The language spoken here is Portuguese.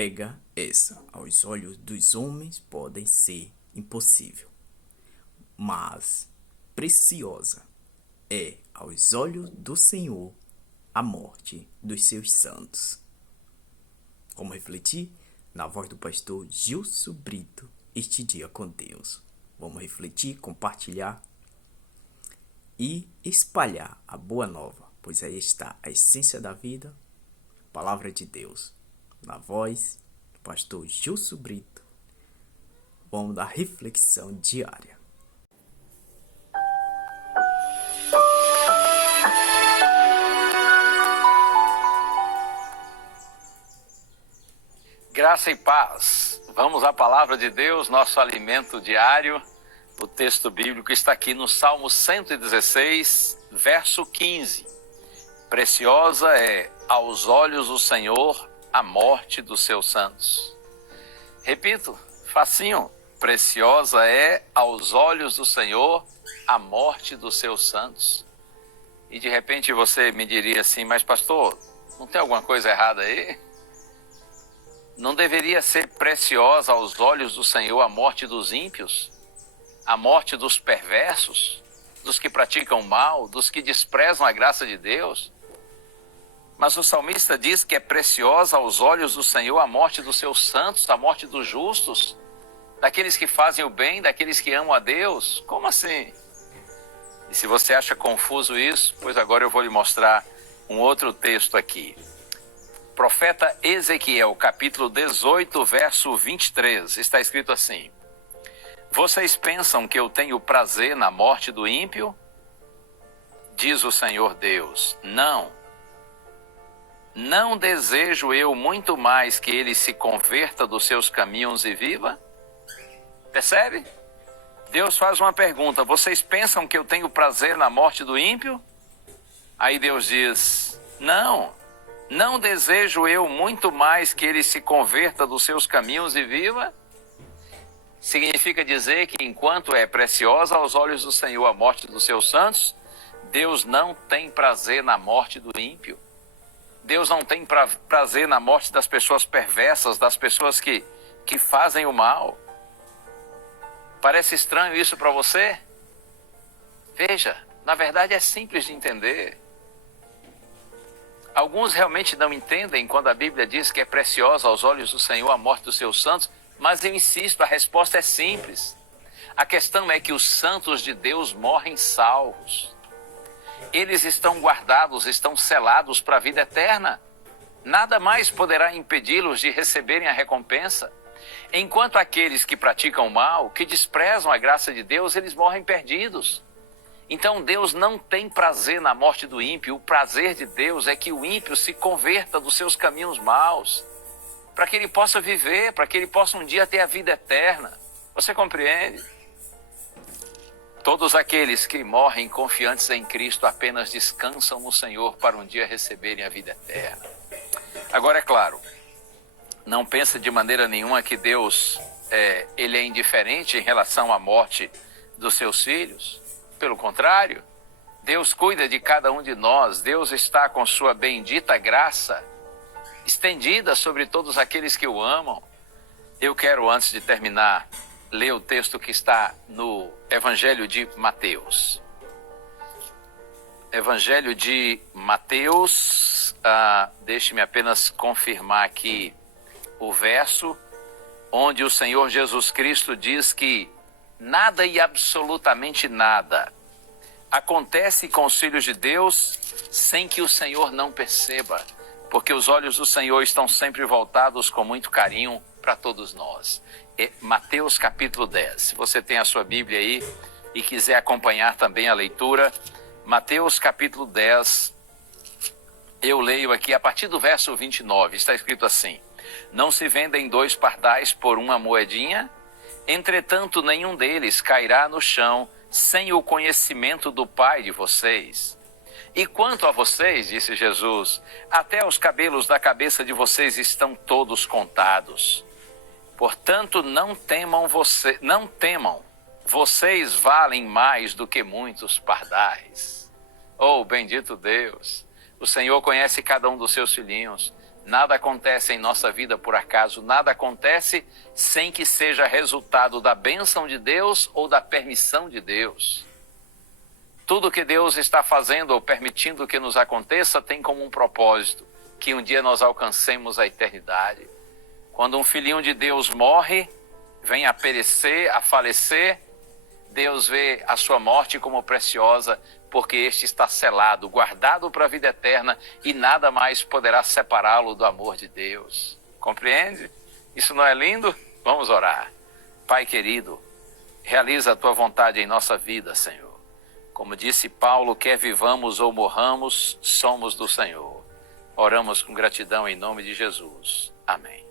Pega essa, aos olhos dos homens podem ser impossível, mas preciosa é aos olhos do Senhor a morte dos seus santos. Vamos refletir na voz do pastor Gilson Brito este dia com Deus. Vamos refletir, compartilhar e espalhar a boa nova, pois aí está a essência da vida, a palavra de Deus, na voz do pastor Gilson Brito. Vamos dar reflexão diária. Graça e paz. Vamos à palavra de Deus, nosso alimento diário. O texto bíblico está aqui no Salmo 116, verso 15. Preciosa é aos olhos do Senhor a morte dos seus santos. Repito, facinho. Preciosa é aos olhos do Senhor a morte dos seus santos. E de repente você me diria assim, mas pastor, não tem alguma coisa errada aí? Não deveria ser preciosa aos olhos do Senhor a morte dos ímpios? A morte dos perversos? Dos que praticam mal? Dos que desprezam a graça de Deus? Mas o salmista diz que é preciosa aos olhos do Senhor a morte dos seus santos, a morte dos justos, daqueles que fazem o bem, daqueles que amam a Deus. Como assim? E se você acha confuso isso, pois agora eu vou lhe mostrar um outro texto aqui. Profeta Ezequiel, capítulo 18, verso 23, está escrito assim: Vocês pensam que eu tenho prazer na morte do ímpio? Diz o Senhor Deus, não. Não desejo eu muito mais que ele se converta dos seus caminhos e viva? Percebe? Deus faz uma pergunta, vocês pensam que eu tenho prazer na morte do ímpio? Aí Deus diz, não. Não desejo eu muito mais que ele se converta dos seus caminhos e viva? Significa dizer que enquanto é preciosa aos olhos do Senhor a morte dos seus santos, Deus não tem prazer na morte do ímpio. Deus não tem prazer na morte das pessoas perversas, das pessoas que fazem o mal. Parece estranho isso para você? Veja, na verdade é simples de entender. Alguns realmente não entendem quando a Bíblia diz que é preciosa aos olhos do Senhor a morte dos seus santos, mas eu insisto, a resposta é simples. A questão é que os santos de Deus morrem salvos. Eles estão guardados, estão selados para a vida eterna. Nada mais poderá impedi-los de receberem a recompensa. Enquanto aqueles que praticam o mal, que desprezam a graça de Deus, eles morrem perdidos. Então Deus não tem prazer na morte do ímpio. O prazer de Deus é que o ímpio se converta dos seus caminhos maus, para que ele possa viver, para que ele possa um dia ter a vida eterna. Você compreende? Todos aqueles que morrem confiantes em Cristo apenas descansam no Senhor para um dia receberem a vida eterna. Agora é claro, não pensa de maneira nenhuma que Deus ele é indiferente em relação à morte dos seus filhos. Pelo contrário, Deus cuida de cada um de nós. Deus está com sua bendita graça estendida sobre todos aqueles que o amam. Eu quero, antes de terminar, ler o texto que está no Evangelho de Mateus. Evangelho de Mateus, deixe-me apenas confirmar aqui o verso, onde o Senhor Jesus Cristo diz que nada e absolutamente nada acontece com os filhos de Deus sem que o Senhor não perceba, porque os olhos do Senhor estão sempre voltados com muito carinho para todos nós. Mateus capítulo 10. Se você tem a sua Bíblia aí e quiser acompanhar também a leitura, Mateus capítulo 10, eu leio aqui a partir do verso 29, está escrito assim: Não se vendem 2 pardais por uma moedinha? Entretanto, nenhum deles cairá no chão sem o conhecimento do Pai de vocês. E quanto a vocês, disse Jesus, até os cabelos da cabeça de vocês estão todos contados. Portanto, não temam, vocês valem mais do que muitos pardais. Oh, bendito Deus! O Senhor conhece cada um dos seus filhinhos, Nada acontece em nossa vida por acaso, nada acontece sem que seja resultado da bênção de Deus ou da permissão de Deus. Tudo que Deus está fazendo ou permitindo que nos aconteça tem como um propósito, que um dia nós alcancemos a eternidade. Quando um filhinho de Deus morre, vem a perecer, a falecer, Deus vê a sua morte como preciosa, porque este está selado, guardado para a vida eterna e nada mais poderá separá-lo do amor de Deus. Compreende? Isso não é lindo? Vamos orar. Pai querido, realiza a tua vontade em nossa vida, Senhor. Como disse Paulo, quer vivamos ou morramos, somos do Senhor. Oramos com gratidão em nome de Jesus. Amém.